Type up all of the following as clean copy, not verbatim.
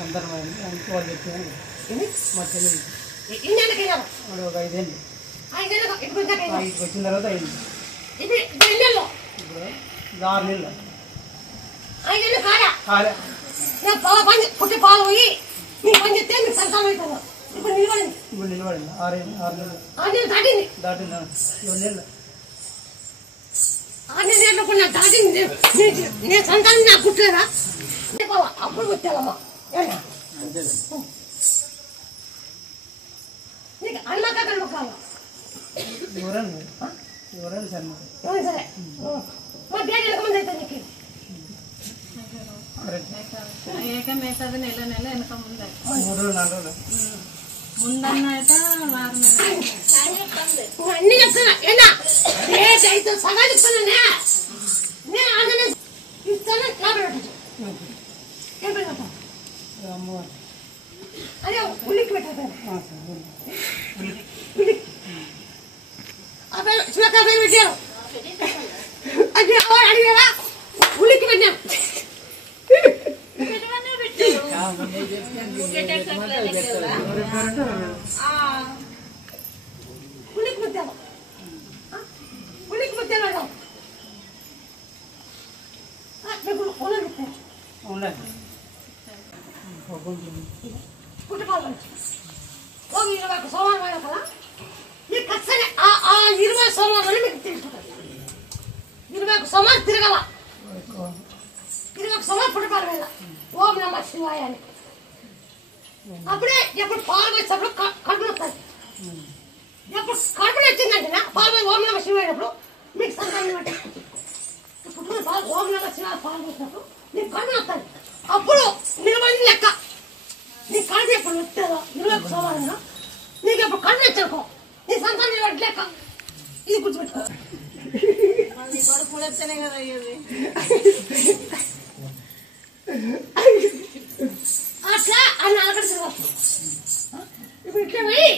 సంతానమైంది అందుకే వాళ్ళు చెప్పాను మా చెల్లి ఒక 5 ఏళ్ళు ఇటుకు వచ్చిన తర్వాత అయింది ఇప్పుడు 6 నెలలు కాలే పుట్టి పాలు పోయి నీ పని చెప్తే మీకు సంతానం అవుతుంది ఇప్పుడు నిలబడింది 6 నెలలు దాటింది 7 నెలలు 6 నెలలు కూడా నాకు దాటింది నేను సంతానం నాకు పుట్టలేదా అప్పుడు వచ్చానమ్మా నీకు అన్నక కనుక్కోవాలి ఎవరైనా సరే మా డాడీ ఎంతమంది అవుతుంది నీకు ఏకమేతుంది నెల వెనక ముందు 3 రోజులు 4 రోజులు ముందన్న అయితే 6 నెలలు అన్ని చెప్తున్నా ఏనా రేట్ అయితే సగా చెప్తున్నానే నేను అన్నీ ఇస్తాను అదే ఉలికి పెట్టాను చిన్నకాయ పేరు పెట్టారు అది ఎవరు అడిగారా ఉలికి పెట్టాను సోమవారం కదా మీకు ఖచ్చితంగా 20 సోమవారం మీకు తెలుసుకుంటారు 20 సోమవారం తిరగల 20 సోమవారం పుట్టపాలు వేళ ఓం నమ శివాయ అని అప్పుడే ఎప్పుడు పాలు వచ్చేటప్పుడు కడుపు నొప్పాలి ఎప్పుడు కడుపు నచ్చిందంటే పాలు పోయి ఓం నమ శివాయ అయినప్పుడు మీకు సంతానం అంటే పుట్టుకుని పాలు ఓం నమ శివాయ పాలు వచ్చినప్పుడు నీకు కడుపు నొప్పాలి అప్పుడు నిలబడింది లెక్క నీ కడుపు ఎప్పుడు నొచ్చేదో 20 సోమవారం నీకు ఎప్పుడు కడుపు నచ్చనుకో నీ సంతానం నిలబడి లెక్క ఇది గుర్తుపెట్టుకో కడుపు నచ్చనే కదా అయ్యేది అట్లా అని అలకడ ఇప్పుడు ఇట్లా పోయి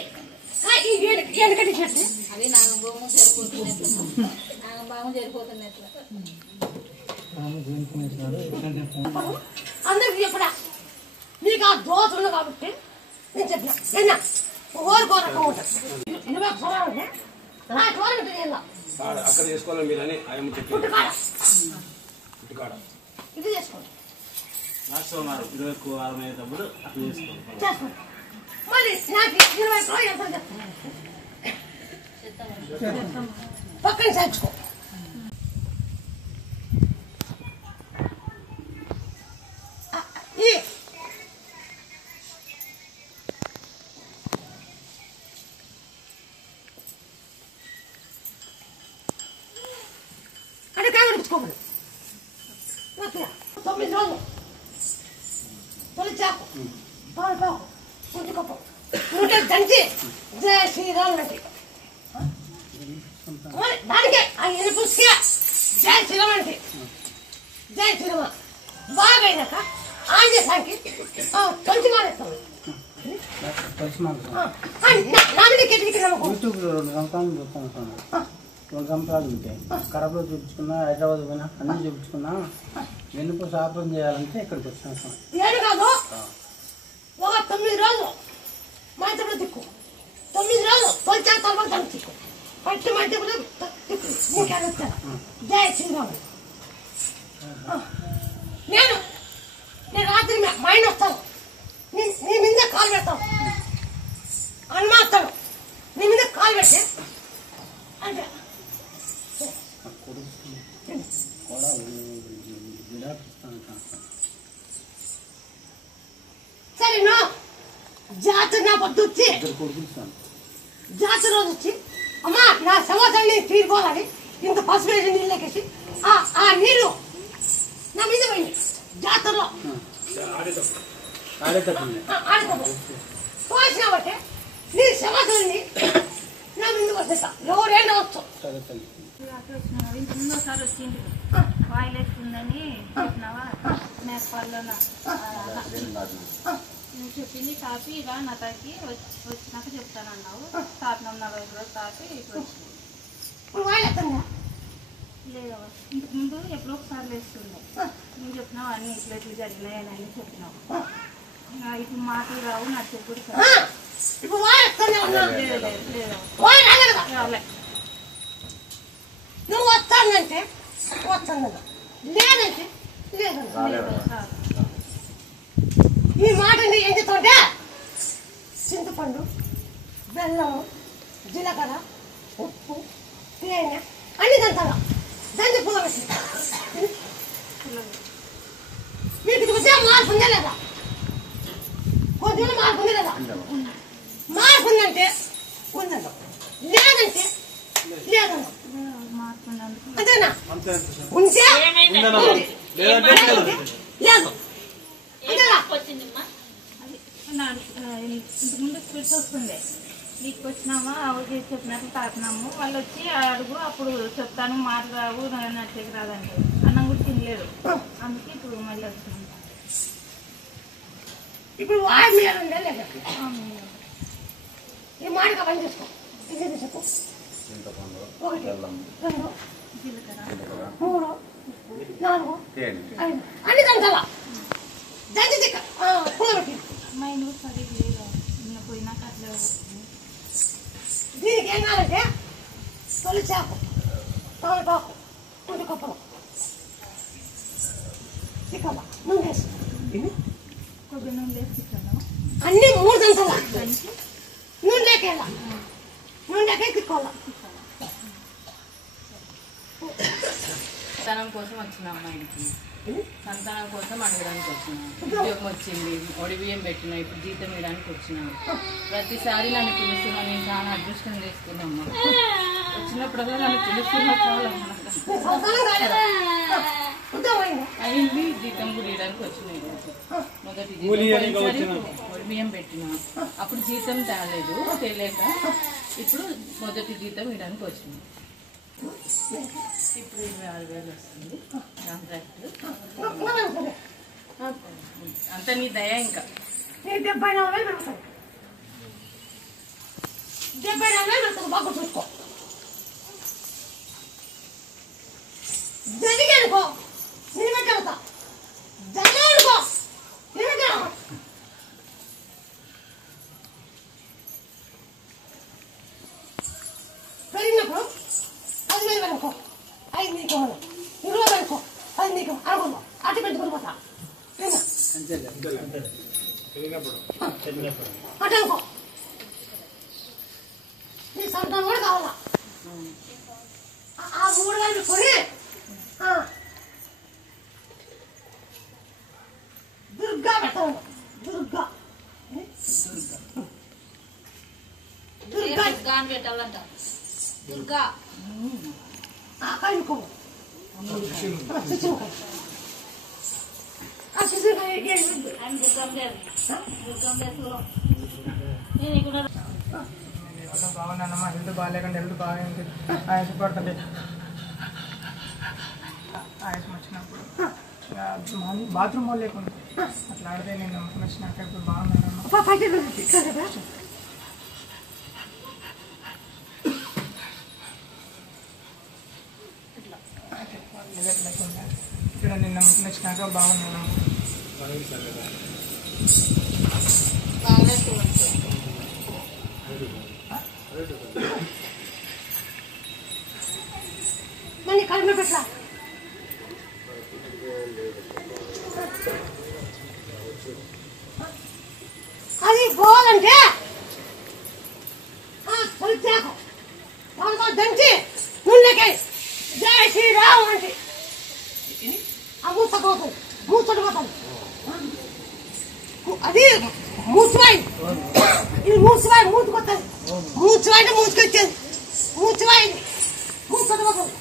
ఎనకటి చెట్టు అది నాగబాము జరిపోతున్నట్లు అందరికి చెప్పడా నీకు ఆ దోశ ఉంది కాబట్టి నేను చెప్పిన ఎన్న కోరుకోరకం ఉంటుంది 20 సోమవారం నా కోరు ఉంటుంది అక్కడ చేసుకోవాలి మీరని పుట్టుకాడ ఇది చేసుకోండి సోమవారం 20 వారం అయ్యేటప్పుడు అక్కడ చేసుకోండి మళ్ళీ నాకు 20 ఎంత చెప్తాను పక్కన చేర్చుకో అంటే కాగడ పుచ్చుకోమని 9 రోజులు తొలి చాకు పాకు కొంచెం కప్పు ఉంటే దంచి జయ శ్రీరామ్ అంటే దానికే ఆ ఎనుపుగా జయ శ్రీరామ్ అంటే జయ శ్రీరామ బాగా అయినాక ఆంజనేయానికి తొలిచి మానేస్తాం సంవత్సరాలు ఉంటాయి కడపలో చూపించుకున్నా హైదరాబాద్ పోయినా అన్నీ చూపించుకున్నా వెనుక శాపం చేయాలంటే ఇక్కడికి వచ్చిన ఏడు కాదు ఒక 9 రోజులు మంచంలో దిక్కు 9 రోజులు తొలిచా తర్వాత దాన్ని దిక్కు పట్టి మంచంలో దిక్కు జయ శ్రీరామ్ నేను రాత్రి మా ఆయన వస్తాను నీ మీద కాలు పెడతాను అనుమాస్తాను నీ మీద కాలు పెట్టి అంటే సరేనా జాతర నా పొద్దు వచ్చి జాతర రోజు వచ్చి అమ్మా నా సంవత్సరాన్ని తీరుకోవాలని ఇంత పసుపు వేసి నీళ్ళకేసి ఆ నీళ్ళు నా మీద పోయింది జాతరలో పోసిన బట్టే నీ సంవత్సరాన్ని నా ముందుకు వచ్చేసా ఎవరైనా వచ్చు ఇంత ముందు ఒకసారి వచ్చింది ఆయిల్ వేస్తుందని చెప్పినావా నేపాల్లో నువ్వు చెప్పింది తాపి ఇలా నతకి వచ్చినాక చెప్తానన్నావు తాపినాం 40 రోజులు తాపి ఇప్పుడు వచ్చింది లేదా ఇంతకు ముందు ఎప్పుడో ఒకసారి వేస్తుండే నువ్వు చెప్పినావు అన్ని ఇట్లా జరిగినాయి అని చెప్పినావు ఇప్పుడు మాటలు రావు నా చెప్పుడు ఇప్పుడు వాయిస్తూనే ఉన్నా లేదు వాయి రాలేదు కదా రాలే. నువ్వు వస్తానంటే వస్తాను లేదంటే లేదు ఈ మాటని ఏం చేస్తామంటే చింతపండు బెల్లము జీలకర్ర ఉప్పు తేనె అన్ని దంతాగా దంచి పోగొట్టి వీటికి వచ్చే మార్పు ఉందా లేదా కొద్దిగా మార్పు ఉంది లేదా మార్పు ఉందంటే ఉందన్న లేదంటే లేదన్న అంతేనా ఉంటే ఉంది. లేదంటే లేదు అంతేనా ఇంతకు ముందు స్వీట్స్ వస్తుండే నీకు వచ్చినామా ఆవిడకి చెప్పినట్లు తాకినాము వాళ్ళు వచ్చి అడుగు అప్పుడు చెప్తాను మాట రావు నచ్చేకి రాదంటే అన్నం కూడా తినలేదు అందుకే ఇప్పుడు మళ్ళీ వచ్చినాం. ఇప్పుడు వాయి మీద ఉందా లేదా ఈ మాటగా పని చేసుకో ఇది చెప్పు ఒకటి రెండు మూడు నాలుగు ఐదు అన్ని దంచాలా దంచి తిక్క కూడబెట్టి మా ఇంట్లో సరిగ్గా లేదు నిన్న పోయినాక అట్లా దీనికి ఏం కావాలంటే తొలి చాకు తమలపాకు కొంచెం కప్పలు తిక్కల నూనె వేసి కొద్దిగా నూనె వేసి తిట్టాను అన్ని మూడు దంచాలా నూనె లేకేలా నూనె లేకే తిక్కోవాలా సంతానం కోసం వచ్చిన అమ్మాయికి సంతానం కోసం అడగడానికి వచ్చిన ఉద్యోగం వచ్చింది ఒడి బియ్యం పెట్టిన ఇప్పుడు జీతం ఇవ్వడానికి వచ్చిన ప్రతిసారి నన్ను పిలుస్తున్నా నేను చాలా అదృష్టం చేసుకున్నామ్మా వచ్చినప్పుడల్లా నన్ను పిలుస్తున్నా అయింది జీతం కూడా ఇవ్వడానికి వచ్చినాయి మొదటి జీతం ఒడి బియ్యం పెట్టిన అప్పుడు జీతం తేలేదు తెలియక ఇప్పుడు మొదటి జీతం ఇవ్వడానికి వచ్చింది ఇప్పుడు 26,000 వస్తుంది కాంట్రాక్ట్ అంత నీ దయ ఇంకా 74,000 పెరుగుతుంది 74,000 పెరుగుతుంది బాగా చూసుకో జరిగి అనుకో నేను పెట్టా జరిగి అనుకో నేను పెరిగినప్పుడు 10,000 అనుకో 5 నీకు 20 అనుకో 10 నీకు అనుకో అటు పెట్టుకుని పోతా అటు అనుకో నీ సంతానం కూడా కావాలా ఆ 3,000 కొని దుర్గా పెట్టాలి దుర్గా దుర్గా గాన్ పెట్టాలంట దుర్గా కలుకో బాగున్నానమ్మా హెల్త్ బాగాలేకుండా హెల్త్ బాగా ఆయాసం పడుతుంది ఆయాసం వచ్చినప్పుడు బాత్రూమ్ వాళ్ళు లేకుండా అట్లా ఆడితే నేను నమ్మకం వచ్చినాక ఇప్పుడు బాగున్నానమ్మా లేకుండా ఇక్కడ నేను నమ్మకం వచ్చినాక బాగున్నాను మళ్ళీ కళ్ళు పెట్టా అది పోవాలంటే తొలిచాకు దంచి నూనెకి జై శ్రీరామ్ అంటే ఆ మూసపోతుంది మూసడిపోతుంది అది మూసివాయి ఇది మూసివాయి మూసుకొస్తుంది మూసివాయి అంటే మూసుకొచ్చేది మూసివాయి మూసడిపోతుంది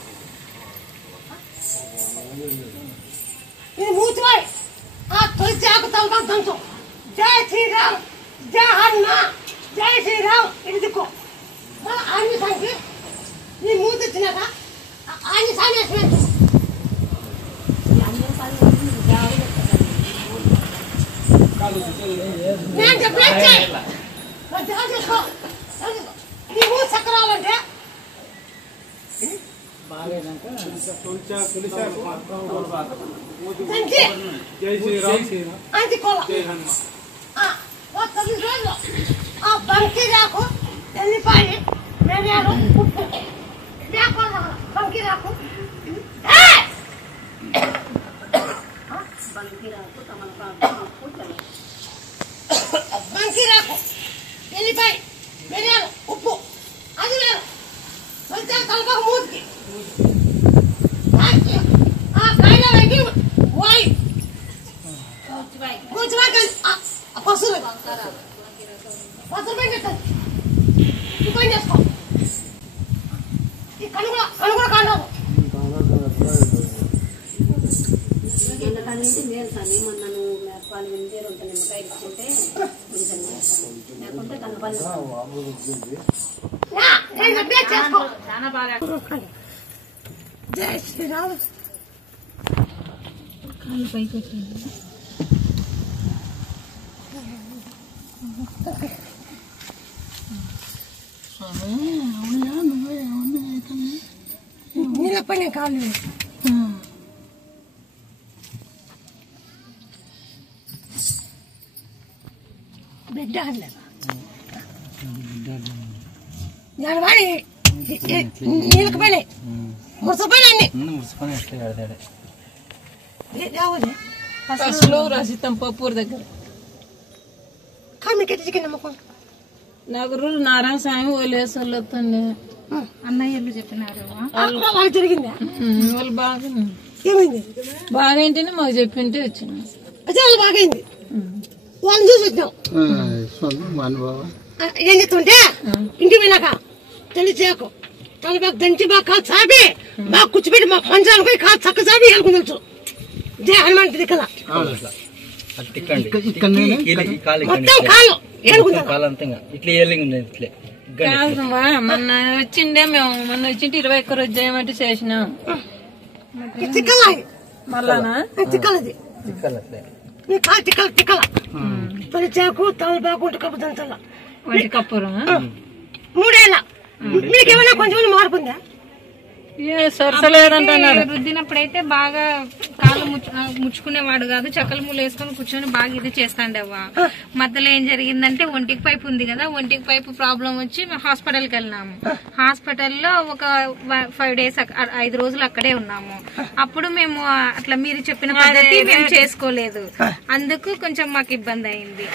ఇది మూసివాయి ఆ తొలిచాకు తలపా దంచు జై శ్రీరామ్ జై హనుమాన్ జై శ్రీరామ్ ఇది దిక్కు మళ్ళీ ఆంజనేయునికి నీ మూతి వచ్చినాక ఆంజనేయ స్వామి నేను చెప్పినట్టే చేసుకో నీ మూతి చక్కరాలంటే అంతే కోల ఎల్లిపాయ మిరియాలు ఉప్పు బంకిరాకు బంకిరాకు ఎల్లిపాయ మిరియాలు ఉప్పు అది వేరు కలపక మూతికి కాయలో వేసి వాయి కూర్చోవాలి పసురు పెట్టేస్తారు ఈ పని చేసుకో ఈ కనుగొల కాండాలు ఎందుకంటే నేను సని మొన్న నువ్వు మేపాలు వింటే 2 నిమ్మకాయలు ఇచ్చుంటే లేకుంటే కనపడి చాలా బాగా జై శ్రీరామ్ కాళ్ళు పైకి వచ్చింది నిలపనే కాళ్ళు బిడ్డ వాడి నీళ్ళకపోయినాయి ముసపోయినాయి ఫస్ట్లో రసితం పప్పూర్ దగ్గర కామికెట్టి చికెన్ నమ్మకం నగరు నారాయణ స్వామి వదిలేసోళ్ళు వస్తుండే అన్నయ్యలు చెప్పినారు వాళ్ళు జరిగిందా వాళ్ళు బాగా ఏమైంది బాగా ఏంటనే మాకు చెప్పింటే వచ్చినాం అదే వాళ్ళు బాగైంది వాళ్ళని చూసి వచ్చాం ఏం చెప్తుంటే ఇంటికి పోయినాక తెలి చేయకు తను బాగా దంచి బాగా కాదు చాపి బాగా కూర్చోబెట్టి మా పంచాలకు కాదు చక్క చాపి వెళ్ళుకుంటు జయ హనుమాన్ దిక్కల మొత్తం కాలు కాదమ్మా మొన్న వచ్చిండే మేము మొన్న వచ్చింటే 21 రోజు చేయమంటే చేసినాం తిక్కల మళ్ళానా తిక్కలది నీ కాలు తిక్కల తిక్కల తొలి చేకు తలబాకు ఒంటి కప్పు దంచాల వంటి కప్పురం 3 ఏళ్ళ మీకేమైనా కొంచెం మార్పుందా సరసలేదంటున్నాడు రుద్దినప్పుడైతే బాగా కాళ్ళు ముచ్చుకునేవాడు కాదు చక్కల మూలు వేసుకొని కూర్చొని బాగా ఇది చేస్తాండేవా మధ్యలో ఏం జరిగిందంటే ఒంటికి పైపు ఉంది కదా ఒంటికి పైపు ప్రాబ్లం వచ్చి మేము హాస్పిటల్కి వెళ్ళినాము హాస్పిటల్లో ఒక 5 days 5 రోజులు అక్కడే ఉన్నాము అప్పుడు మేము అట్లా మీరు చెప్పిన పద్ధతి మేము చేసుకోలేదు అందుకు కొంచెం మాకు ఇబ్బంది అయింది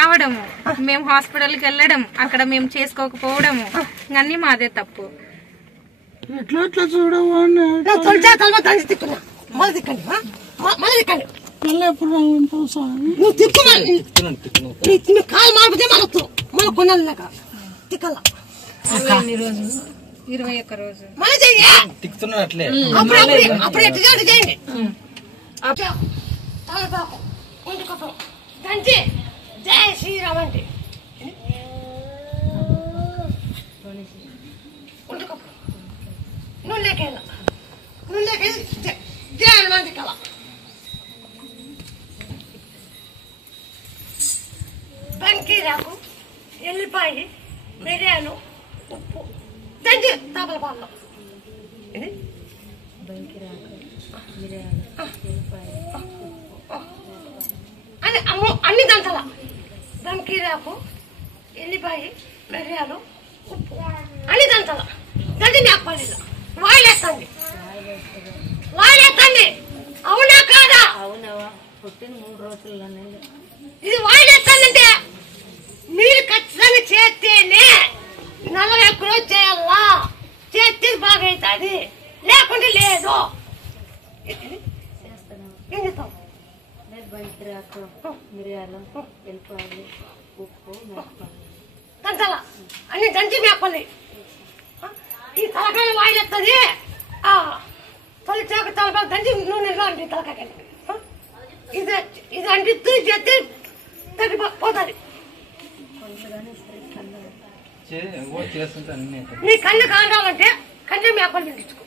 రావడము మేము హాస్పిటల్కి వెళ్ళడం అక్కడ మేము చేసుకోకపోవడము అన్ని మాదే తప్పు ఎట్లా చూడవాడిని తిక్కున్నా మళ్ళీ తిక్కండి మళ్ళీ తిక్కండి నువ్వు తిక్కు కాలు మార్పితే మనకు మన కొన్నాక తిక్కల 21 రోజు మళ్ళీ చెయ్యి తిక్కుతున్నట్లే అప్పుడు ఎట్టు చేయండి తలపాకు ఒంటి కప్పు దంచి జై శ్రీరామ్ అంటే ఒంటి కప్పు నూనెకెళ్ళి జై హనుమాన్ తిక్కల బంకీరాకు ఎల్లిపాయ మిరియాలు ఉప్పు దంచి తాపల పాలలో అన్ని దంచాల బంకీరాకు ఎల్లిపాయ మిరియాలు ఉప్పు అన్ని దంచాల దంచి మేకపోలేదు వాయిలేస్తుంది అవునా కాదా పుట్టిన 3 రోజుల్లోనే ఇది వాయిలేస్తుందంటే మీరు ఖచ్చితంగా చేస్తేనే 41 రోజు చేయాలా చేస్తే బాగా అవుతుంది లేకుంటే లేదు ఏం చేస్తాం బంకిరాకు మిరియాలు ఎల్లిపాయలు ఉప్పు మేపాలి దంచాల అన్ని దంచి మేపాలి ఈ తలకాయ వాయిలేస్తుంది తొలి చేక తలపాకు దంచి నూనెలో అండి తలకాయ ఇది అంటిస్తూ చేస్తే తగ్గిపోతుంది నీ కళ్ళు కావాలంటే కళ్ళు మేపలు తిండించుకో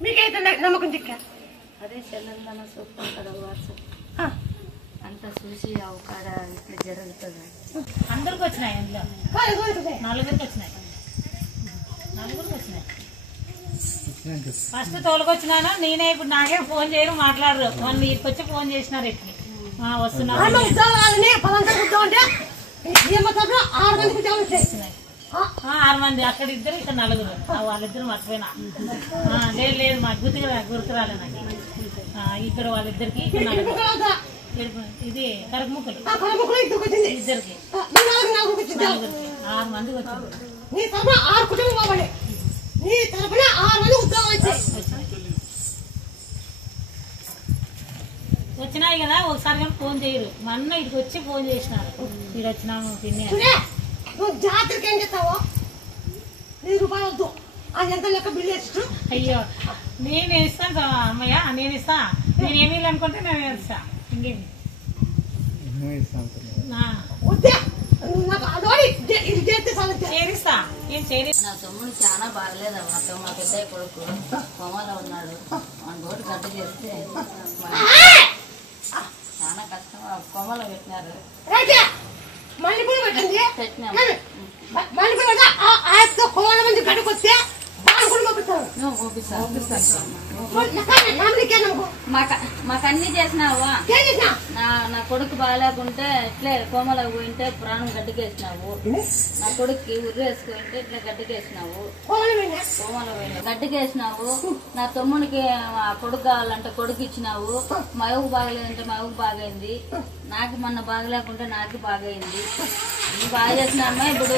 మీకైతే నమ్మకం దిక్కా అదే తెలంగాణ సూప్ కదా వాట్సాప్ అంతా చూసి అవకాడ ఇట్లా జరుగుతుంది అందరికి వచ్చినాయి అందులో 4 వచ్చినాయి ఫస్ట్ తోలుకొచ్చినాను నేనే. ఇప్పుడు నాకే ఫోన్ చేయరు, మాట్లాడరు. వాళ్ళు ఇక్కడికి ఫోన్ చేసినారు. ఇట్లా వస్తున్నారు. 6 మంది ఉద్యోగం అంటే 6 మందికి ఉద్యోగం వచ్చాయి. 6 మంది, అక్కడ ఇద్దరు, ఇక్కడ 4. వాళ్ళిద్దరు మర్చిపోయినా. లేదు మాకు గుర్తు రాలే నాకు. ఇక్కడ వాళ్ళిద్దరికి, ఇక్కడ 4. ఇది కరకముక్కలు ఇద్దరికి 6 మందికి వచ్చింది. నీ తరఫున 6 కుటుంబం కావాలి. నీ తరఫున 6 మంది ఉద్యోగం వచ్చాయి. వచ్చినాయి కదా, ఒకసారి కానీ ఫోన్ చేయరు. మొన్న ఇక్కడికి వచ్చి ఫోన్ చేసినారు. ఇక్కడ వచ్చినాము పిన్ని. నువ్వు జాతరకి ఏం చేస్తావో 1000 రూపాయలు వద్దు, అది ఎంత లెక్క బిల్లు వేస్తూ. అయ్యో నేను ఇస్తాను అమ్మయ్య, నేను ఇస్తా. నేనేమీ అనుకుంటే నేను ఇస్తా. ఇంకేమి వద్దే, నాకు అదోడి ఇది చేస్తే చేరిస్తా. ఏం చేరి నా తమ్ముడు చాలా బాగలేదు. మా పెద్దయ్య కొడుకు కోమలో ఉన్నాడు. మన తోటి గడ్డ చేస్తే చాలా కష్టం. కోమలో పెట్టినారు. మళ్ళీపూడి పెట్టండి. పెట్టినాము. మళ్ళీపూడి పెడతా. ఆ కోమల మంది గడ్డకు వస్తే మాకు అన్ని చేసినావా? నా కొడుకు బాగాలేకుంటే ఇట్లే కోమలకు పోయింటే ప్రాణం గడ్డికేసినావు. నా కొడుక్కి ఉర్రు వేసుకుంటే ఇట్లా గడ్డికేసినావు. కోమల పోయినా గడ్డికేసినావు. నా తమ్మునికి ఆ కొడుకు కావాలంటే కొడుకు ఇచ్చినావు. మగకు బాగలేదంటే మగకు బాగైంది. నాకు మొన్న బాగలేకుంటే నాకు బాగైంది. నువ్వు బాగా చేసిన అమ్మాయి. ఇప్పుడు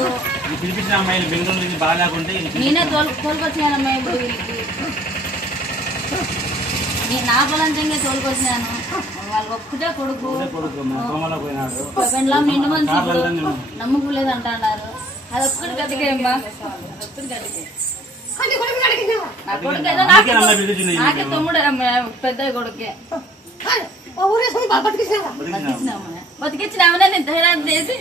నేనే తోలుకొచ్చినానమ్మా. ఇప్పుడు వీళ్ళకి నేను నా బలంతంగా తోలుకొచ్చినాను. వాళ్ళు ఒక్కటే కొడుకు పెండ్లాం నిండు మంచి నమ్ముకోలేదు అంటున్నారు. అది ఒక్కటి గట్టికేమ్మా, ఒక్కటి గట్టికే. నా కొడుకు ఏదో నాకే తమ్ముడే పెద్ద కొడుకే. బతికిచ్చినామనే నేను ధైర్యం చేసి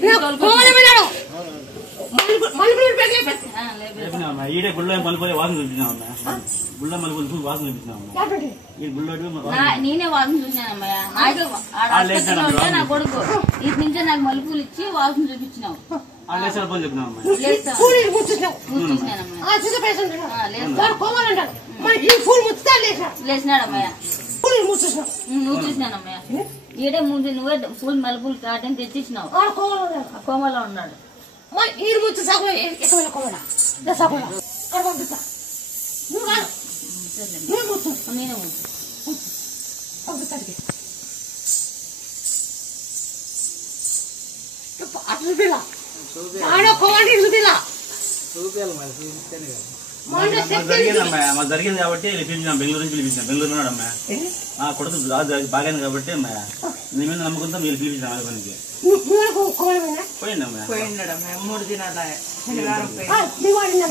నేనే వాసన చూసినానమ్మయ్య. నాకు నా కొడుకు ఇటు నుంచే నాకు మలుపులు ఇచ్చి వాసన చూపించినావు. లేచినాడమ్మయ్య. నువ్వు చూసినానమ్మయ్య. ఈడే ముందు నువ్వే పూలు మలుపులు కాటని తెచ్చిచ్చినావు. కోమలో ఉన్నాడు. నేనే జరిగింది కాబట్టి పిలిపించాం. బెంగళూరు నుంచి పిలిపించాం. బెంగళూరు ఉన్నాడమ్మా. కొడుకు బాగాయింది కాబట్టి నీ మీద నమ్ముకుంటా మీరు పిలిపించాం. అది పనికి పోయిందమ్మా. 3 దినాలు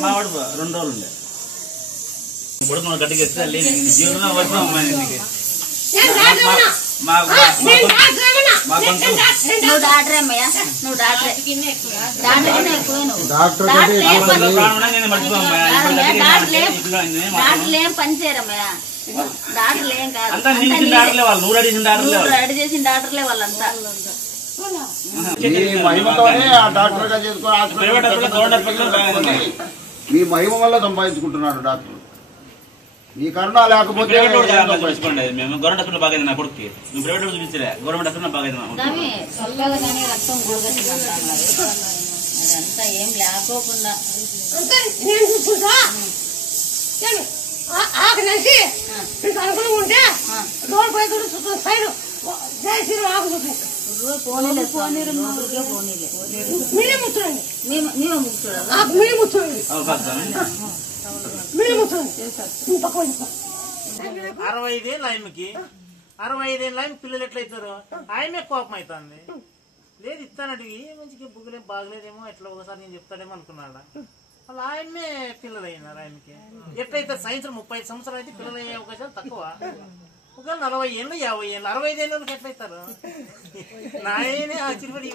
మా వాడు 2 రోజులు ఉండే. కొడుకు గట్టిగా ఇస్తే జీవితంలో వచ్చినాం అమ్మా. నీకు నువ్వు డాక్టరే అమ్మయ్య. నువ్వు డాక్టరే డాక్టర్లు ఏం పని చేయరమ్మయ్య. డాక్టర్లు ఏం కాదు. రెడీ చేసిన డాక్టర్లే వాళ్ళంతా. మీ మహిమ వల్ల సంపాదించుకుంటున్నాడు డాక్టర్. మీ కరుణ లేకపోతే మేము గవర్నమెంట్ హాస్పిటల్ బాగా నా కొడుకు. నువ్వు ప్రైవేట్ చూపించలే, గవర్నమెంట్ హాస్పిటల్ బాగా రక్తం కూడగట్టినట్టు అదంతా ఏం లేకోకుండా నేను చూసుకుంటా. ఆకలిసి మీకు అనుకూలంగా ఉంటే రోడ్డు పోయి సైడ్ జయశ్రీ ఆకు చూపిస్తాను. మీరే ముచ్చండి. మేమే ముచ్చుడు. మీరే ముచ్చండి. మీరే ముచ్చండి. 65 ఏళ్ళు ఆయనకి. 65 ఏళ్ళు ఆయన పిల్లలు ఎట్లయితారు? ఆయనే కోపం అవుతుంది. లేదు ఇస్తానడు మంచిగా బుగ్గులేం బాగలేదేమో ఎట్లా ఒకసారి నేను చెప్తాడేమో అనుకున్నాడా. వాళ్ళు ఆయనే పిల్లలు అయినారు. ఆయనకి ఎట్లయితే సాయంత్రం 35 సంవత్సరాలు అయితే పిల్లలు అయ్యే అవకాశాలు తక్కువ. ఒక 40 ఏళ్ళు 50 ఏళ్ళు 65 ఏళ్ళకి ఎట్లయితారు? నాయనే ఆశ్చర్యపడి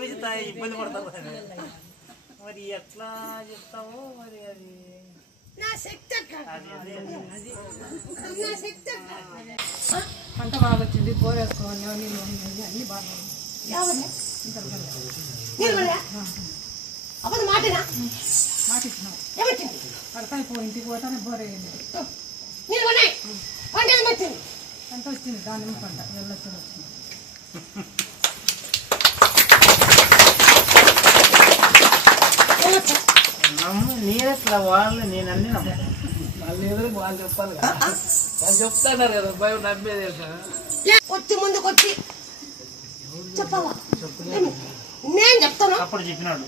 ఇబ్బంది పడతారు. మరి ఎట్లా చెప్తావో మరి. అది అంత బాగా వచ్చింది. పోరేసుకోవాలి అన్ని బాగా మాటిచ్చినావు. పడతాయి. ఇంటికి పోతానే బోరేయండి. నీళ్ళు ఉన్నాయి పంట ఎంత వచ్చింది పంట వచ్చింది దానిమ్మ పంట ఎల్లొచ్చింది వచ్చింది నేను అసలు వాళ్ళు నేను అన్ని నమ్ముతాను. వాళ్ళు ఎదురు వాళ్ళు చెప్పాలి కదా వాళ్ళు చెప్తున్నారు కదా భయం నమ్మేది వచ్చి ముందుకు వచ్చి చెప్పాలా నేను చెప్తాను అప్పుడు చెప్పినాడు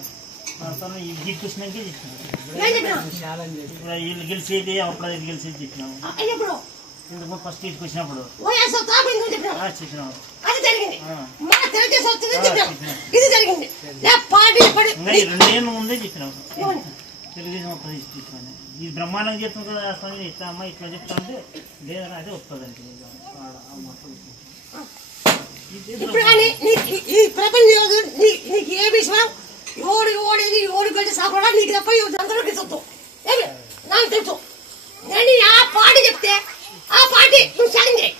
అతను ఈ గెలిచినాకే చెప్పినాడు నేను చెప్పినా ఇప్పుడు వీళ్ళు గెలిచేది అప్పుడు అది గెలిచేది చెప్పినాము ఎప్పుడు ఇందుకు ఫస్ట్ ఇంటికి వచ్చినప్పుడు వైఎస్ఆర్ తాపిందని చెప్పినా చెప్పినాము అది జరిగింది మన తెలుగుదేశం వచ్చింది చెప్పినా ఇది జరిగింది పార్టీ రెండేళ్ళు ముందే చెప్పినాము తెలుగుదేశం అప్పుడు చెప్పినాను ఇది బ్రహ్మాండంగా చెప్తాను కదా అసలు ఇట్లా అమ్మ ఇట్లా చెప్తా అంటే లేదా అదే వస్తుందండి ఇప్పుడు కానీ ఈ ప్రపంచం నీకు ఏ విషయం ఓడేది ఓడి కలిసి సాకుండా నీకు తప్ప అందరికీ తెలుసు ఏమి నాకు తెలుసు నేను ఆ పార్టీ చెప్తే ఆ పార్టీ నువ్వు ఛాలెంజ్ చేయి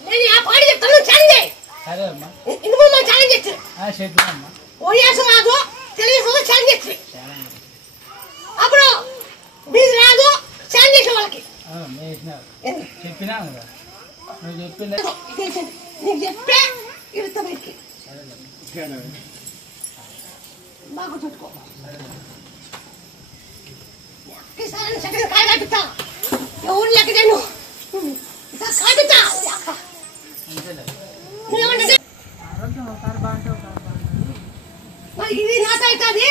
నేను ఆ పార్టీ చెప్తాను నువ్వు ఛాలెంజ్ చేయి సరే అమ్మా ఇందుకు మనం ఛాలెంజ్ చేసి చెప్పమ్మా వైఎస్ రాదు తెలుగుదేశంలో ఛాలెంజ్ చేసి అప్పుడు మీరు రాదు ఛాలెంజ్ చేసే వాళ్ళకి చెప్పినా కదా నువ్వు చెప్పింది నీకు చెప్పే ఇరుతా బయటికి బాగా చుట్టుకో కాయ కాపిస్తా ఎవరు లెక్క నేను కాపిస్తా మరి ఇది నాతో అవుతుంది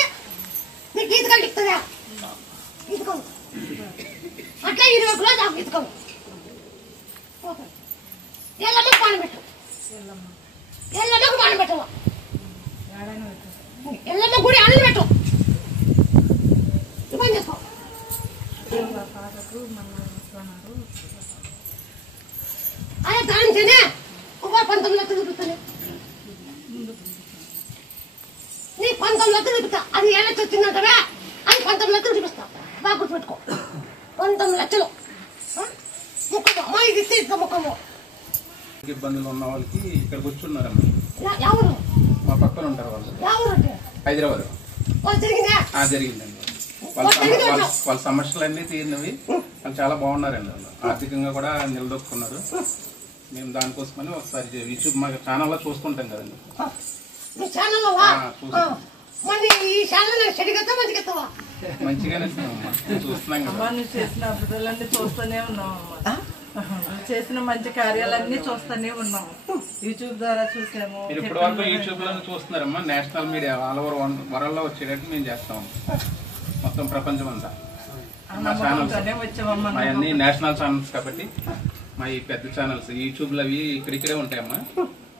నీకు గీత కంటిస్తుందా గీతకోను అట్లా 20 కిలో నాకు గీతకోను ఎల్లమ్మకు పానం పెట్టు ఎల్లమ్మకు పానం పెట్టవు ఎల్లమ్మ గుడి అన్నం పెట్టు పని చేసుకో అదే దాని చేనే 19 లక్షలు చూపిస్తాను నీ 19 లక్షలు చూపిస్తా అది ఏ లక్షలు వచ్చిందంటే అది 19 లక్షలు చూపిస్తా బాగా గుర్తుపెట్టుకో 19 లక్షలు ముక్కము మా ఇది ఇస్తే ఇస్తా ముక్కము ఇబ్బందులు ఉన్న వాళ్ళకి ఇక్కడికి వచ్చి ఉన్నారమ్మా ఎవరు మా పక్కన ఉంటారు వాళ్ళు ఎవరు హైదరాబాద్ జరిగిందా జరిగిందండి వాళ్ళ సమస్యలన్నీ తీరినవి వాళ్ళు చాలా బాగున్నారండి వాళ్ళు ఆర్థికంగా కూడా నిలదొక్కున్నారు మేము దానికోసమని ఒకసారి యూట్యూబ్ మా ఛానల్లో చూస్తుంటాం కదండి మంచిగానే చూస్తున్నాం కదా చేసిన అభివృద్ధులన్నీ చూస్తూనే ఉన్నామమ్మా చేసిన మంచి కార్యాలన్నీ చూస్తూనే ఉన్నాము యూట్యూబ్ ద్వారా చూసాము మీరు ఇప్పటి వరకు యూట్యూబ్ లో చూస్తున్నారమ్మా national media all over world లో వచ్చేటట్టు మేము చేస్తాం మొత్తం ప్రపంచం అంతా మా ఛానల్స్ అవన్నీ నేషనల్ ఛానల్స్ కాబట్టి మా ఈ పెద్ద ఛానల్స్ యూట్యూబ్ లో అవి ఇక్కడిక్కడే ఉంటాయమ్మా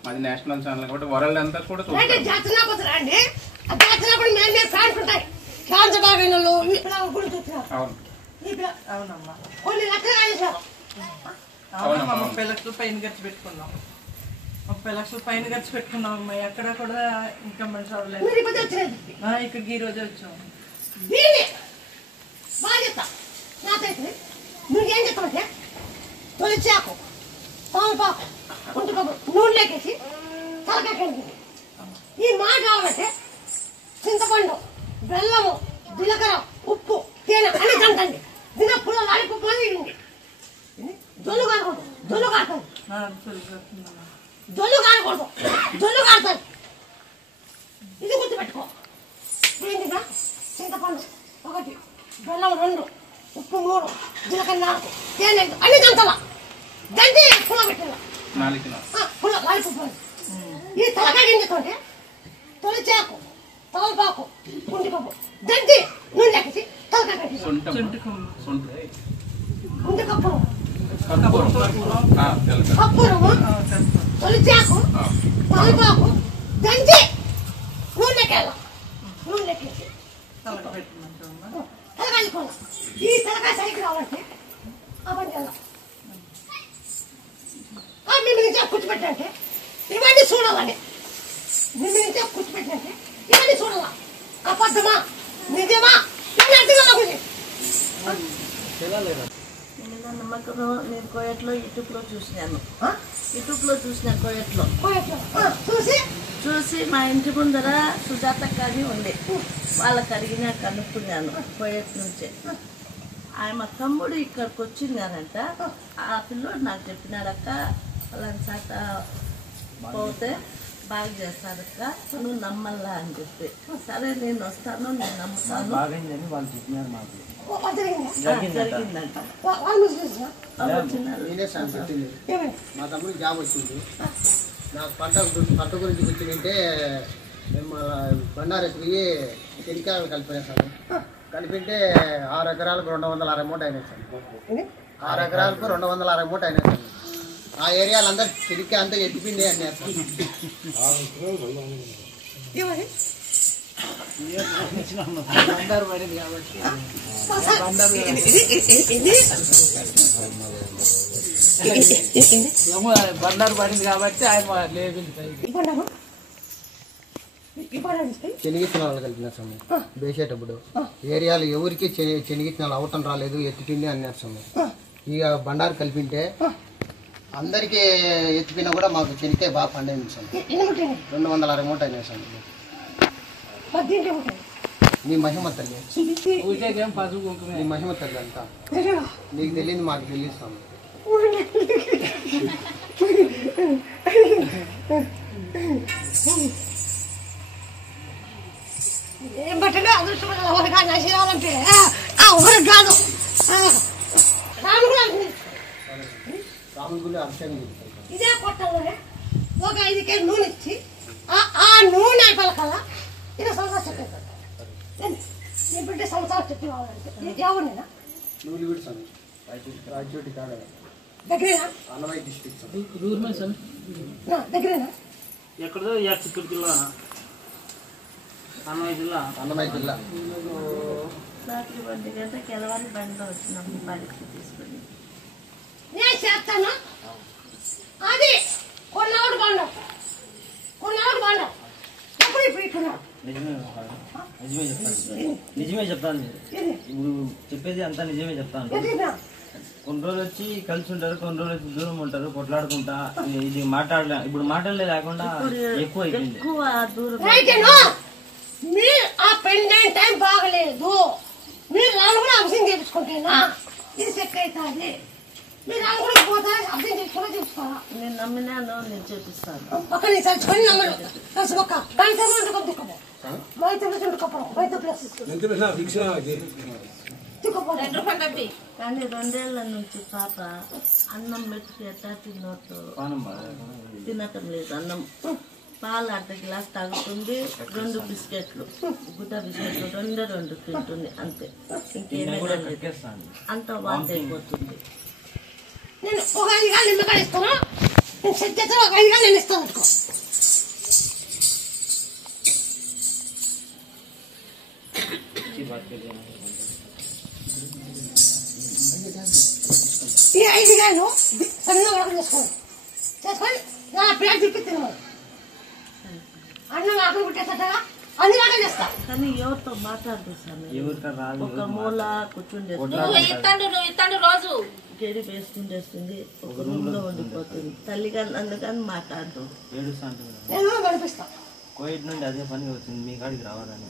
మాది నేషనల్ ఛానల్ కాబట్టి వరల్డ్ అంతా కూడా అవునమ్మా కొన్ని లక్షలు 30 లక్షల పైన ఖర్చు పెట్టుకున్నాం 30 లక్షల పైన ఖర్చు పెట్టుకున్నాం అమ్మా ఎక్కడ కూడా ఇంకా మంచి అవ్వలేదు ఇక్కడికి ఈ రోజు వచ్చాము బాధ్యత నాకైతే నువ్వేం చెప్తావంటే తొలిచాకు తమలపాకు ఉంటుకోకు నూనె లేకేసి తలకాకండి ఈ మాట రావాలంటే చింతపండు బెల్లము జీలకర్ర ఉప్పు తేనె అని తంటండి తినప్పుడు లాలిపప్పు అని ఇవ్వండి జొల్లు కాకూడదు జొల్లు కాడుతుంది జొల్లు కాడకూడదు జొల్లు కాడుతుంది ఇది గుర్తుపెట్టుకో ఏంటిగా చింతపండు 1 బెల్లం 2 ఉప్పు 3 జీలకర్ర 4 తేనె అన్ని దంతల దండి పుల్ల పెట్టాల పుల్ల లాలిపప్పు ఈ తలకాయ ఏం చెప్తుంటే తొలిచాకు తమలపాకు కుంటిపప్పు దండి నూనె లేకేసి తలకాయ కుంటికప్పు కప్పురము తొలిచాకు తమలపాకు దంచి నూనెకెళ్ళ నూనె లెక్కేసి తలకాయ ఈ తలకాయ సైకి రావాలంటే ఆ పని చేయాలి మిమ్మల్ని నుంచి కూర్చోబెట్టంటే ఇవన్నీ చూడాలని మిమ్మల్ని నుంచి కూర్చోబెట్టంటే ఇవన్నీ చూడాలా అబద్ధమా నిజమా నమ్మకం నేను కోయట్లో యూట్యూబ్లో చూసినాను కోయట్లో చూసి మా ఇంటి ముందర సుజాత కానీ ఉంది వాళ్ళకి అడిగినా కనుక్కున్నాను కోయట్ నుంచే ఆయన తమ్ముడు ఇక్కడికి వచ్చిందనంట. ఆ పిల్లోడు నాకు చెప్పినాడక్క అలాంటి సాట పోతే బాగా చేస్తారక్క, నువ్వు నమ్మల్లా అని చెప్పి. సరే నేను వస్తాను, నేను నమ్ముతాను. బాగైందని వాళ్ళు చెప్పినారు మాకు. జరిగిందంట. మా తమ్ముడికి జాబ్ వచ్చింది. నాకు పంట గురించి కూర్చుంటే మేము బండారెత్తి పోయి చెనికాయలు కలిపేసాను. కలిపింటే 6 ఎకరాలకు 260 మూట అయినాయి సార్. 6 ఎకరాలకు 260 మూట అయినాయి సార్. ఆ ఏరియాలో అందరు చెనికాయ అంతా ఎత్తిపిండి అన్నారు సార్. బండారు పడింది కాబట్టి బండారు పడింది కాబట్టి ఆయన లేదు. శనగిత్తనాలు కలిపిన సమయం వేసేటప్పుడు ఏరియాలో ఎవరికి శనగిత్తనాలు అవటం రాలేదు, ఎత్తిపిండి అన్నారు సమయం. ఇక బండారు కలిపింటే అందరికీ ఎత్తిపోయినా కూడా మాకు శనికాయ బాగా పండింది సార్. 260 మూట అయినాయి సార్. నీ మహిమ తల్లి, నీ మహిమ తల్లి అంతా నీకు తెలియదు, మాకు తెలియస్తాం. ఏం బట్టలు అదృష్టం ఒకటి కాదు, నశిరాలంటే ఒకటి కాదు. రాముడి అభిషేకం ఇదే కొట్టలోనే ఒక 5 కేజీ నూనె ఇచ్చి ఆ నూనె అయిపోవాల ఇది సంవత్సరం చెప్పేది. నీ బిడ్డ సంవత్సరాలు చెప్పి కావాలంటే ఎవరినైనా నూనె కూడా సార్ రాయచోటి కాడ దగ్గరేనా? అన్నమయ్య డిస్ట్రిక్ట్ దగ్గరేనా? ఎక్కడో చిత్తూరు జిల్లా, అన్నమయ్య జిల్లా. అన్నమయ్య జిల్లా. రాత్రి 1 గంటకి కెలవారి బండిలో వచ్చినాము బడికి తీసుకుని. నేను చేస్తాను. అది కొన్నాడు బాండం ఎప్పుడు ఇప్పుడు నిజమే చెప్తాను. ఇప్పుడు చెప్పేది అంతా నిజమే చెప్తాను. కొన్ని రోజులు వచ్చి కలిసి ఉంటారు, కొన్ని రోజులు వచ్చి దూరం ఉంటారు, కొట్లాడుకుంటా. ఇది మాట్లాడలే, ఇప్పుడు మాట్లాడలే లేకుండా ఎక్కువ అయిపోయింది. మీరు ఆ పెండెంట్ టైం బాగలేదు, మీరు రాను కూడా అభిషేకం చేయించుకుంటేనా ఇది చెక్ అవుతుంది. మీరు రాను కూడా పోతా అభిషేకం చేసుకున్నా చూసుకోరా. నేను నమ్మినాను, నేను చూపిస్తాను. ఒక నేను చచ్చుకొని నమ్మను ఒక బయట కానీ 2 ఏళ్ల నుంచి పాప అన్నం మెట్టుకు ఎట్టా తిన్నట్టు తినటం లేదు. అన్నం పాలు 1/2 గ్లాస్ తాగుతుంది, 2 బిస్కెట్లు, గుడ్డ బిస్కెట్లు 2 తింటుంది అంతే. ఇంకేమీ అంత వాంతి అయిపోతుంది. నేను ఒక 5 గాలు నిమ్మకాయ ఇస్తాను, నేను సెట్ చేస్తాను. ఒక 5 గాలు నేను ఇస్తాను అనుకో. ఈ 5 గాలు సన్నగా చేసుకోండి, నా పేరు తిప్పి తినవాలి. అన్నం ఆకలి పుట్టేసటగా అన్ని రకాలు చేస్తా. కానీ ఎవరితో మాట్లాడుతున్నాను, ఒక మూల కూర్చుండే రోజు గడి వేసుకుంటేస్తుంది, ఒక రూమ్ లో ఉండిపోతుంది. తల్లిగా అందుకని మాట్లాడుతూ కోయిట్ నుండి అదే పనిగా వచ్చింది, మీ కాడికి రావాలని.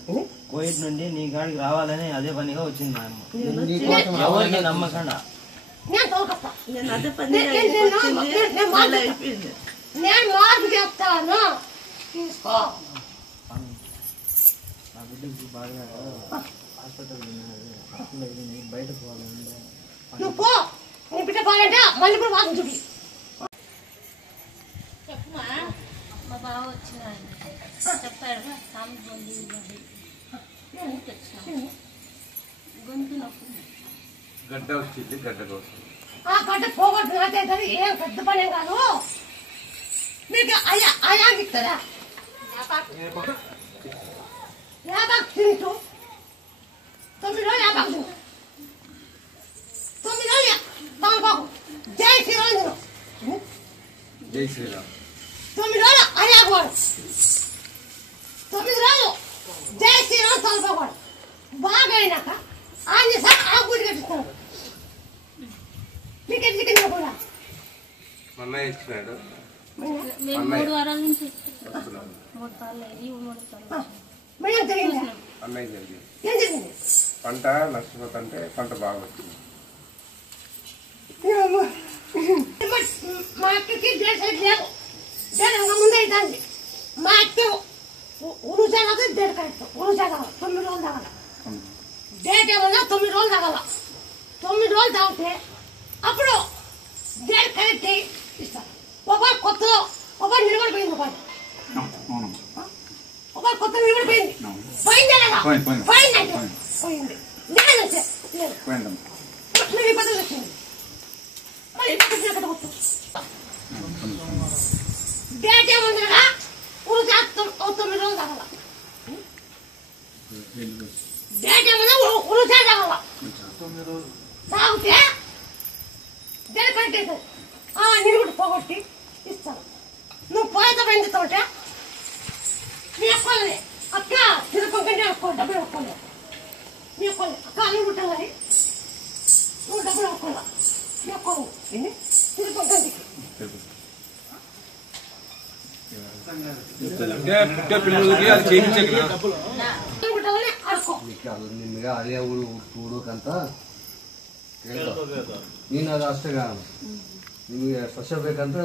కోయిట్ నుండి నీ కాడికి రావాలని అదే పనిగా వచ్చింది మా అమ్మ. ఎవరికి నమ్మకండా నేను అదే పని అయిపోయింది. నేను మార్పు చెప్తాను, తీసుకో. నా బిడ్డకి బాగా హాస్పిటల్ బయట పోవాలంటే నువ్వు పో. నీ బిడ్డ పోవాలంటే మళ్ళీ కూడా వాసన చూపి. చెప్పమా, మా బావ వచ్చిన చెప్పాడు గొంతు నొప్పి, గడ్డ వచ్చింది, గడ్డ కోసం ఆ గడ్డ పోగొట్టు నాకైతే ఏం పెద్ద పనే కాదు. మీకు అయా ఇస్తారా? యాబాకు తింటూ 9 రోజులు యాబాకు తింటూ 9 రోజులు బాగు జై శ్రీరామ్ తిను. జై శ్రీరామ్ 9 రోజులు అయాగోడు, 9 రోజులు జై శ్రీరామ్ తలపకూడదు. బాగా అయినాక ఆయన సార్ ఆ గుడి కట్టిస్తాడు. మీకు చికెన్ కూడా మొన్న ఇచ్చినాడు. మేము 3 వారాల నుంచి 3 సార్లు 3 సార్లు అన్నయ్య జరిగింది పంట నష్టపోతుంటే పంట బాగా వచ్చింది. మా అక్కకి లేదు ముందే అవుతుంది. మా అక్క ఉరుజాగా డేట్ కరెక్ట్ ఉరుజాగా 9 రోజులు తగల డేట్ ఏమన్నా 9 రోజులు తగల 9 రోజులు తాగితే అప్పుడు డేట్ కరెక్ట్ ఇస్తారు. ఒక కొత్త ఒక నిలబడిపోయింది ఒక కొత్త నిలబడిపోయింది పోయిందే కదా పోయిందంటే పోయింది లేదు మీరు ఈ పద్ధతి వచ్చింది మరి ఈ పద్ధతి ఎక్కడ వస్తుంది డేట్ ఏముంది కదా ఉరుజా 9 రోజులు తగల డేట్ ఏమన్నా ఉరుజా తగల తాగితే డేట్ కరెక్ట్ అవుతుంది. నేను కూడా పోగొట్టి ఇస్తాను. నువ్వు పోయేత పెంచుతుంటే నీ అక్కలే అక్క తిరుపతి కంటే ఎక్కువ డబ్బులు ఒక్కలే నీ ఒక్కలే అక్క అని ఉంటావు కానీ నువ్వు డబ్బులు ఒక్కలా నీ ఒక్కవు తిరుపతి కంటికి ನಿಮ್ಗೆ ಅದೇ ಹುಡುಕಂತ ನೀನು ಅದು ಅಷ್ಟೇ ನಿಮಗೆ ಸ್ಪರ್ಶ ಬೇಕಂತ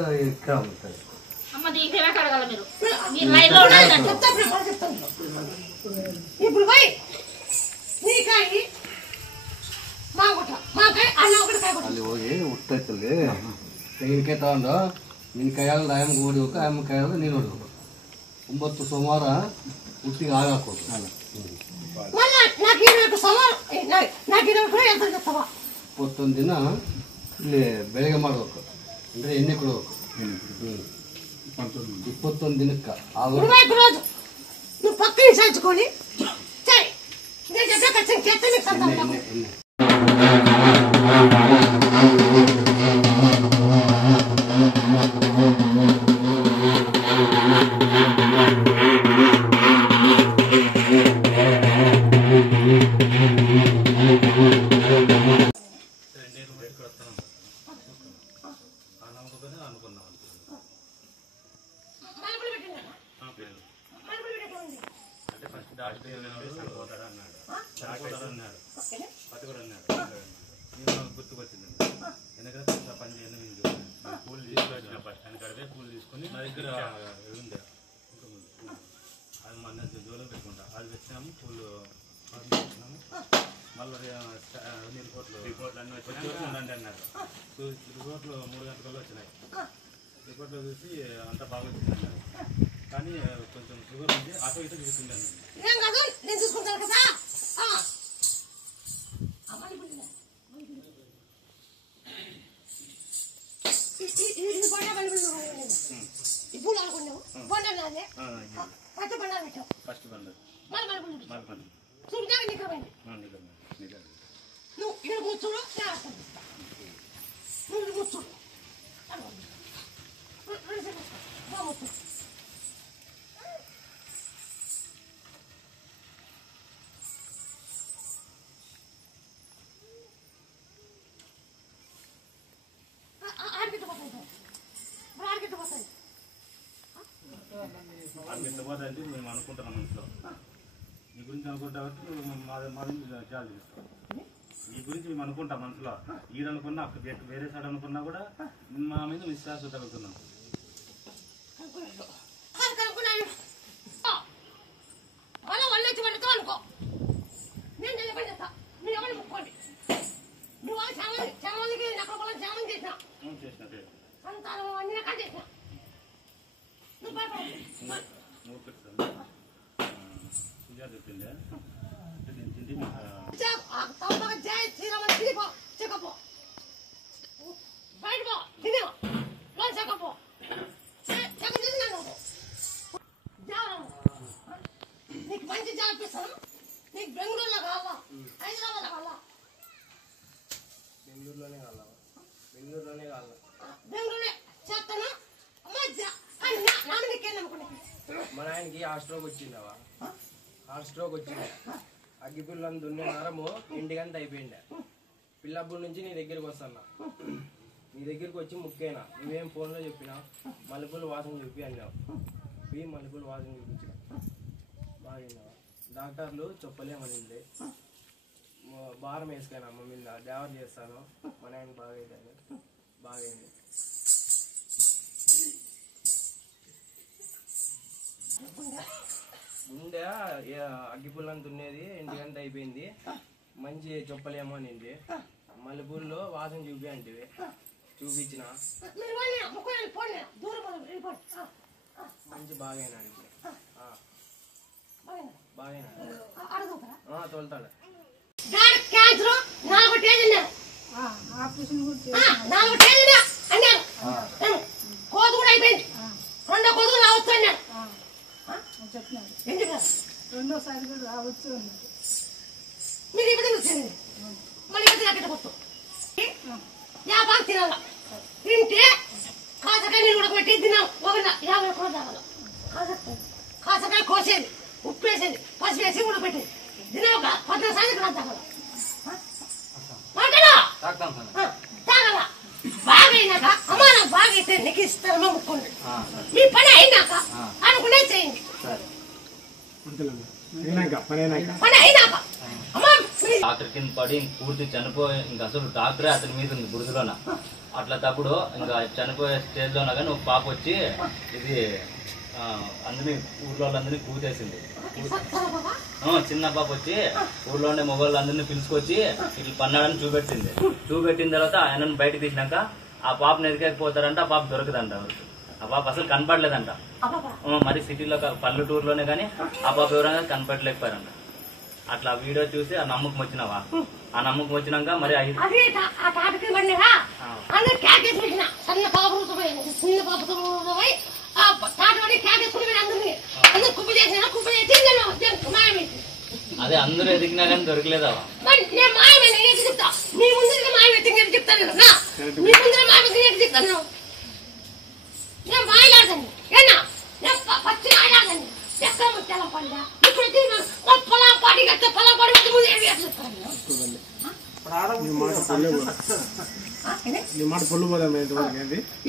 ಕೇಳ್ತಾರೆ. ఇప్పుడు పోయి నీకాయి ಅಲ್ಲಿ ಹೋಗಿ ಹುಟ್ಟೈತಲ್ಲಿ ತೆಂಗಿನಕಾಯಿ ತಗೊಂಡು ನಿನ್ನ ಕೈಯಾಗ ಆಯಮ್ಗೆ ಹೊಡಿಬೇಕು ಆಯಮ್ಮ ಕೈಯಾಗ ನೀನು ಹೊಡಿಬೇಕು. 9 ಸೋಮವಾರ ಹುಟ್ಟಿಗೆ ಆಗ ಹಾಕೋದು ನಾನು 21 ದಿನ ಇಲ್ಲಿ ಬೆಳಗ್ಗೆ ಮಾಡ್ಬೇಕು ಅಂದ್ರೆ ಎಣ್ಣೆ ಕೊಡ್ಬೇಕು. 21 ದಿನಕ್ಕೆ రోజు నువ్వు పక్కన చేర్చుకొని గుర్తుకొచ్చింది ఎందుకంటే పని చేయండి కూలి తీసుకొచ్చిన బస్ స్టాండ్ కడితే కూలి తీసుకుని నా దగ్గర ఉంది అది మన జోలో పెట్టుకుంటా అది వచ్చినాము కూలు వచ్చినాము మళ్ళీ రిపోర్ట్లు అన్నీ వచ్చినాయి ఉండండి అన్నారు. రిపోర్ట్లు 3 గంటల వచ్చినాయి. రిపోర్ట్లో చూసి అంతా బాగా వచ్చింది అన్నారు. కానీ కొంచెం షుగర్ ఉంది ఆటో ఇటో తీసుకుంటాను నేను చూసుకుంటాను కదా ఇప్పుడు అనుకున్నావు బండే ఫస్ట్ బండ పెట్టావు ఫస్ట్ బండ చూడగా నిక్కబండి నువ్వు ఇక్కడ కూర్చోడు నువ్వు కూర్చోడు పోతాయంటే మేము అనుకుంటున్నాం మనసులో నీ గురించి అనుకుంటా మాది చాలా చేస్తాం. నీ గురించి మేము అనుకుంటాం మనసులో ఈడనుకున్నా వేరే సైడ్ అనుకున్నా కూడా మా మీద విశ్వాసం తగ్గుతున్నాం. అనుకో నేను పని చేస్తా మీరు ఎవరు ముక్కోండి నువ్వు చాలా మందికి అక్కడ పొలం చాలా మంది చేసినా సంతానం అన్ని రకాలు చేసినా నువ్వు చెప్పిందే జై శ్రీరామని తిరిగిపో చెక్కపో బయట పో తినే లోన్ చెక్కపో చెక్క తీసుకున్నాను నీకు మంచి జాబ్ ఇస్తాను. నీకు బెంగళూరులో కావాలా హైదరాబాద్ కావాలా బెంగళూరులోనే కావాలా బెంగళూరులో చేస్తాను మన ఆయనకి హార్ట్ స్ట్రోక్ వచ్చిందవా హార్ట్ స్ట్రోక్ వచ్చింది. అగ్గిపిల్లని దున్నే నరము ఇంటికంత అయిపోయింది. పిల్లప్పుడు నుంచి నీ దగ్గరికి వస్తున్నా. నీ దగ్గరికి వచ్చి ముఖ్యనా నువ్వేం ఫోన్లో చెప్పినా మల్లెపూలు వాసన చెప్పి అన్నావు. పోయి మల్లెపూలు వాసన చూపించిన బాగా డాక్టర్లు చెప్పలేమనింది భారం వేసుకాను అమ్మ మీద దేవర్ చేస్తాను మన ఆయన బాగైంది గుండె అగ్గిపుల్లని దున్నేది 2 గంటలు అయిపోయింది మంచి చెప్పలేమో అనింది మల్లెపూల్లో వాసన చూపి అంటే చూపించిన మంచి బాగైనాడు తోలుతాడు కోదు కూడా అయిపోయింది 2వ కోదు రావచ్చు అన్నాడు రెండోసారి కూడా రావచ్చు అన్నాడు మీరు ఈ విధంగా వచ్చింది మళ్ళీ కట్టబోతు తినాల తింటే కాసకాయ నీళ్ళు ఉడకబెట్టి తిన్నాం 50 రూపాయలు తాగాల కాసకాయ కోసేది ఉప్పు వేసేది పసుపు వేసి ఉడకబెట్టేది తినే ఒక 14 సాయంత్రం తాగాల తాగాల బాగైనాక అమ్మ నాకు బాగైతే నీకు ఇస్తాను ముక్కోండి మీ పని అయినాక అనుకునే చేయండి పని అయినాక డాక్టర్ కింద పడి పూర్తి చనిపోయి ఇంకా అసలు డాక్టరే అతని మీద ఉంది బురదలోన అట్లా తప్పుడు ఇంకా చనిపోయే స్టేజ్ లోన కానీ ఒక పాప వచ్చి ఇది అందరినీ ఊర్లో వాళ్ళందరినీ కూతేసింది చిన్న పాప వచ్చి ఊర్లో ఉండే మొగోళ్ళందరినీ పిలుచుకొచ్చి ఇట్లా పన్నాడని చూపెట్టిన తర్వాత ఆయనను బయటకు తీసినాక ఆ పాపను ఎదికేకపోతారంట ఆ పాప దొరకదంట ఆ పాప అసలు కనపడలేదంట మరి సిటీలో పల్లెటూరులోనే కానీ ఆ పాప ఎవరైనా కనపడలేకపోయారంట అట్లా వీడియో చూసి ఆ నమ్మకం వచ్చినావా ఆ నమ్మకం వచ్చినాక మరి అదే అందరూ ఎదిగినా కానీ దొరకలేదా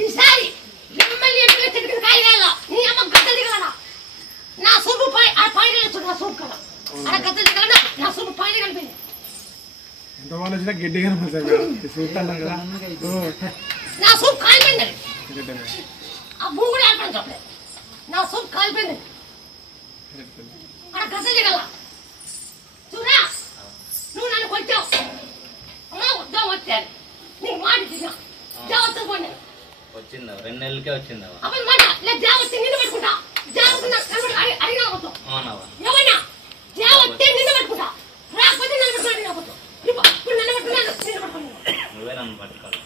ఈసారి నా సూపు పైన నా సూపు కదా అలా గద్దలు దిగల నా సూపు పైన కలిపింది ఎంతమంది వచ్చినా గడ్డి కనిపిస్తుంది సూప్ అంటారు కదా నా సూప్ కాలిపోయింది ఆ భూమి కూడా ఏర్పడింది అప్పుడే నా సూప్ కాలిపోయింది అలా గద్దలు దిగల చూరా నువ్వు నన్ను కొట్టావు అమ్మా ఉద్యోగం వచ్చాను నీకు మాట ఇచ్చిన జాగ్రత్త పోయి వచ్చిందా 2 నెలలకే వచ్చిందా అప్పుడు మాట లేదు జాగ్రత్త నిన్ను పెట్టుకుంటా జాగ్రత్త అడిగినా ఏమన్నా జాగ్రత్త నిన్ను పెట్టుకుంటా రాకపోతే నన్ను పెట్టుకుని ఇప్పుడు నన్ను పెట్టుకున్నాను నువ్వే నన్ను పట్టుకోవాలి